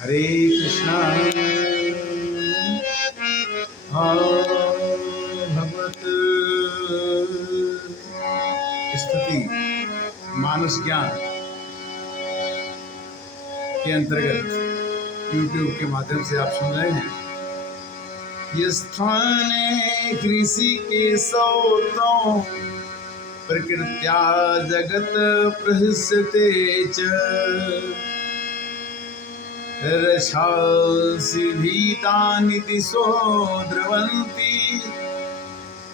हरे कृष्णा भगवत स्तुति मानस ज्ञान के अंतर्गत YouTube के माध्यम से आप सुन रहे हैं। ये स्थाने कृषि के सौतों प्रकृत्या जगत प्रहस्यते च रक्षांसि भीतानि दिशो द्रवन्ति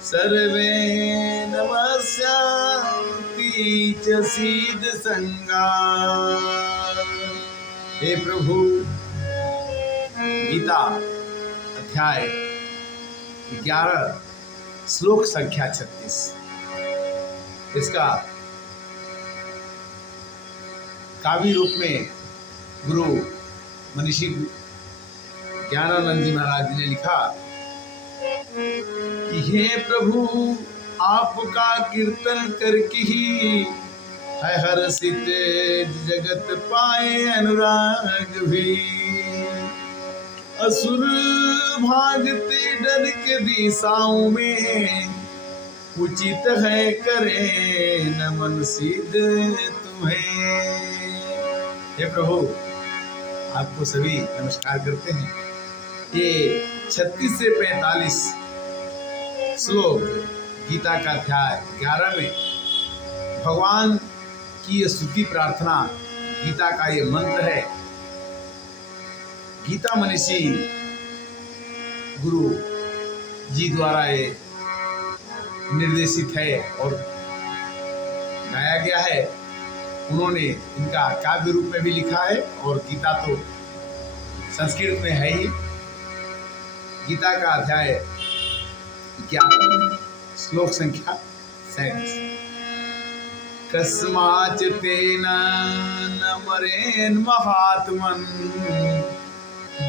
सर्वे नमस्यान्ति च सीद संगा। हे प्रभु, गीता अध्याय 11 श्लोक संख्या 36, इसका काव्य रूप में गुरु मनीषी ज्ञानानंद जी महाराज जी ने लिखा कि हे प्रभु, आपका कीर्तन करके ही है हर्षित जगत पाए अनुराग भी। असुर भागते डर के दिशाओं में, उचित है करे नमन सिद्ध तुम्हें। हे प्रभु, आपको सभी नमस्कार करते हैं। ये 36 से 45 श्लोक गीता का अध्याय 11 में भगवान की स्तुति प्रार्थना गीता का ये मंत्र है। गीता मनीषी गुरु जी द्वारा ये निर्देशित है और गाया गया है। उन्होंने इनका काव्य रूप में भी लिखा है और गीता तो संस्कृत में है ही। गीता का अध्याय 11 श्लोक संख्या 37। कस्माच तेन न मरेन् महात्मन्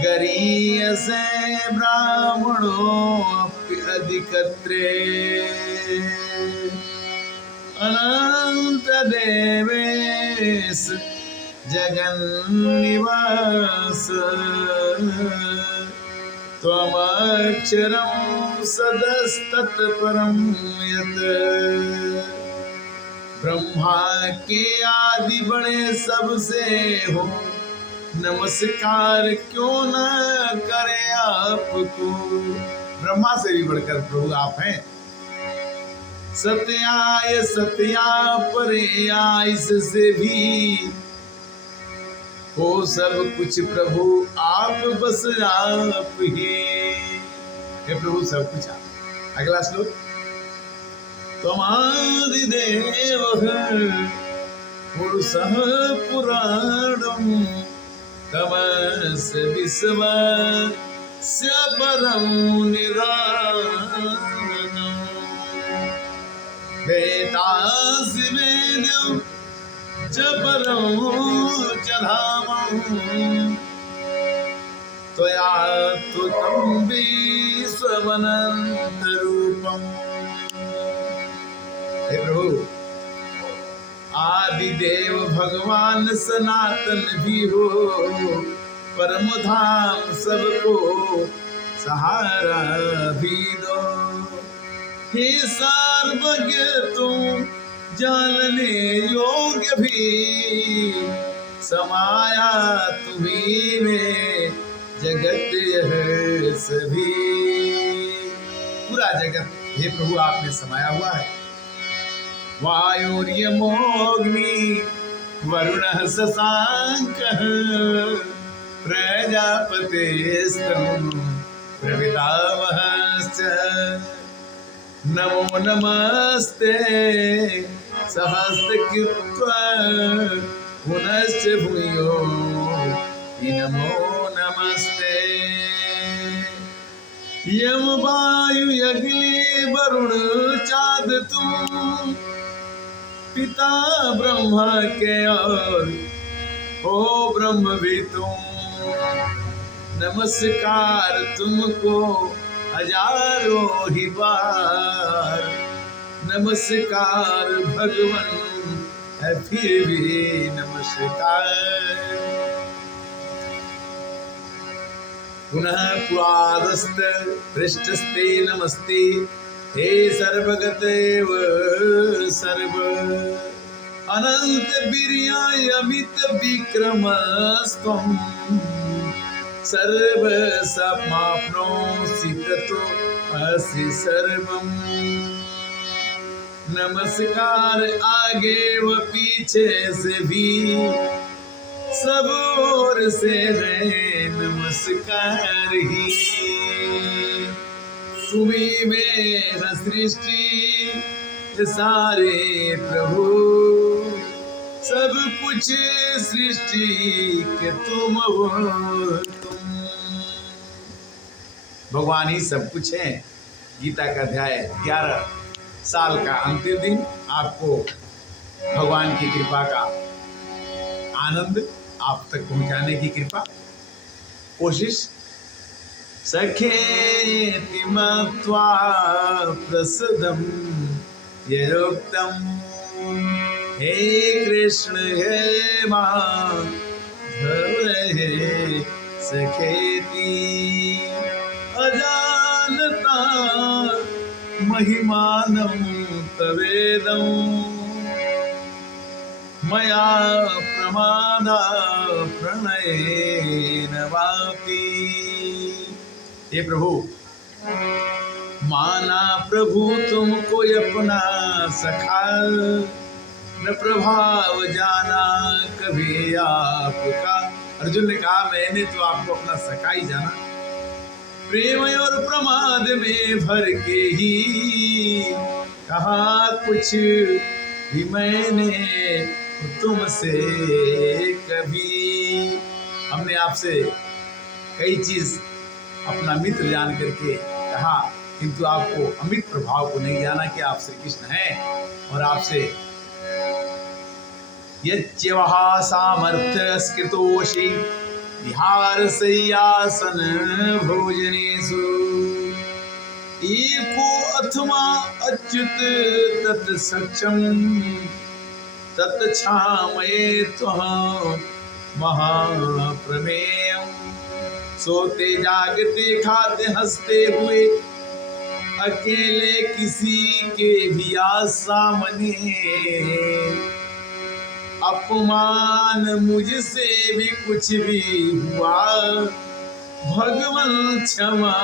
गरीयसे ब्राह्मणोऽपि अधिकत्रे अनंत देवेश जगन्निवास त्वमक्षरं सदस्तत्परं यत्। ब्रह्मा के आदि बड़े सबसे हो, नमस्कार क्यों न करे आपको। ब्रह्मा से भी बढ़कर प्रभु आप हैं। सत्याय सत्या परे आइस से भी हो सब कुछ प्रभु आप, बस आप ही। हे प्रभु, सब कुछ आप। अगला श्लोक। त्वमादिदेव पुरुषः पुराणं तमस्य विश्वस्य परं निधानम्। वेदासि वेद्यं च परं च धामं त्वया त्वं विश्वमनन्तरूपम्। हे प्रभु, आदिदेव भगवान सनातन भी हो, परम धाम सबको सहारा भी दो। हे सर्वज्ञ तुम जानने योग्य भी, समाया तुम्ही में जगत यह सभी। पूरा जगत हे प्रभु आप में समाया हुआ है। वायुर्यमोऽग्नि वरुणः शशाङ्कः प्रजापतिस्त्वं प्रपितामहश्च। नमो नमस्ते सहस्रकृत्वा पुनश्च भूयो नमो नमस्ते। यम वायु अग्नि वरुण चाँद तुम, पिता ब्रह्मा के और हो ब्रह्म भी तुम। नमस्कार तुमको हजारों ही बार, नमस्कार भगवन है फिर भी नमस्कार। पुनः पुरादस्त पृष्ठस्ते नमस्ते हे सर्वगतैव सर्व अनंत वीर्याय अमित विक्रमस्त्वं सर्व समाप्नोषि ततो असि सर्वम्। नमस्कार आगे व पीछे से भी सब ओर से है नमस्कार ही। तुम्हीं में है सृष्टि सारे प्रभु सब कुछ सृष्टि के तुम हो तुम। भगवान ही सब कुछ है। गीता का अध्याय 11 साल का अंतिम दिन आपको भगवान की कृपा का आनंद आप तक पहुंचाने की कृपा कोशिश। सखेति मत्वा प्रसदं यदुक्तं हे कृष्ण हे माधव हे सखेति अजानता महिमानं तवेदं मया प्रमादा प्रणयेन वापि। हे प्रभु माना प्रभु तुमको अपना सखा न प्रभाव जाना कभी आपका। अर्जुन ने कहा मैंने तो आपको अपना सखा ही जाना, प्रेम और प्रमाद में भर के ही कहा कुछ भी मैंने तुमसे कभी। हमने आपसे कई चीज अपना मित्र जान करके कहा, किंतु आपको अमित प्रभाव को नहीं जाना कि आप श्री कृष्ण हैं और आपसे यच्चवः सामर्थ्य स्कृतोषि विहार सय्यासन भोजनेषु एको अथवा अच्युत तत्सक्षम तत्क्षामये त्वं महाप्रमेयम्। सोते जागते खाते हंसते हुए अकेले किसी के भी सामने अपमान मुझसे भी कुछ भी हुआ भगवान क्षमा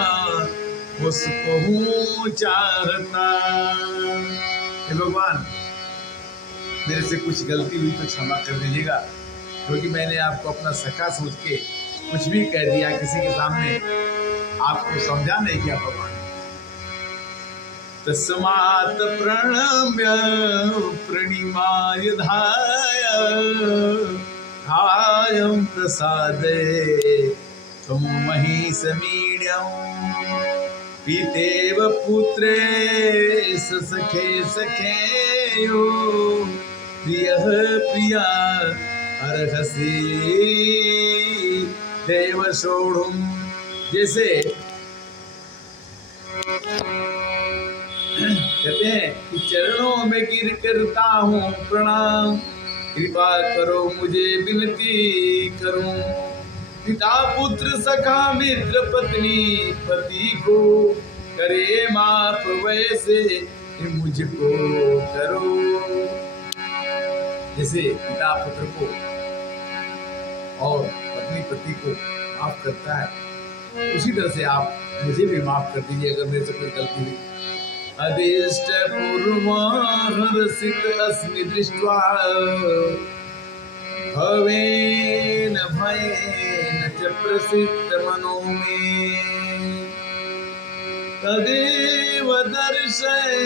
उसको हूँ चाहता। हे भगवान मेरे से कुछ गलती हुई तो क्षमा कर दीजिएगा, क्योंकि मैंने आपको अपना सखा सोच के कुछ भी कह दिया किसी के सामने, आपको समझा नहीं किया भगवान। तस्मात् प्रणम्य प्रणिमाय धायं प्रसादे त्वं मही समीड्यं पीतेव पुत्रे सखे सखेयो प्रियः प्रिया अर्हसि देव सोढ़ुम। जैसे कहते हैं कि चरणों में गिर करता हूँ प्रणाम, कृपा करो मुझे विनती करूं। पिता पुत्र सखा मित्र पत्नी पति को करे माफ वैसे मुझको करो। जैसे पिता पुत्र को और पत्नी पति को माफ करता है, उसी तरह से आप मुझे भी माफ कर दीजिए अगर मेरे से कोई गलती हुई। अदिष्ट पूर्वाहर्षित अस्मि दृष्ट्वा भवेन भयेन च प्रसिद्ध मनो मे तदेव दर्शय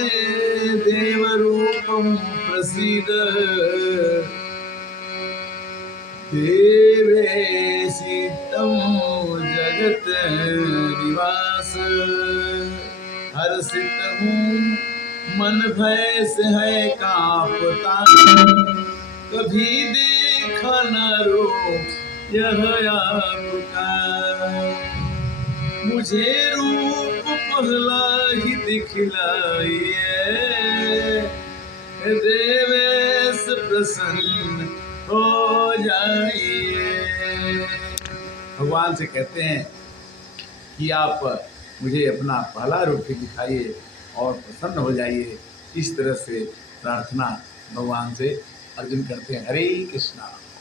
देवरूपं प्रसीद देवेशी तं जगत निवास। हर्षित हूँ मन भय से है कांपता, कभी देखा न रो यह आपका। मुझे रूप पहला ही दिखलाइए, देवेश प्रसन्न हो जाइए। भगवान से कहते हैं कि आप मुझे अपना पहला रूप ही दिखाइए और प्रसन्न हो जाइए। इस तरह से प्रार्थना भगवान से अर्जुन करते हैं। हरे कृष्णा।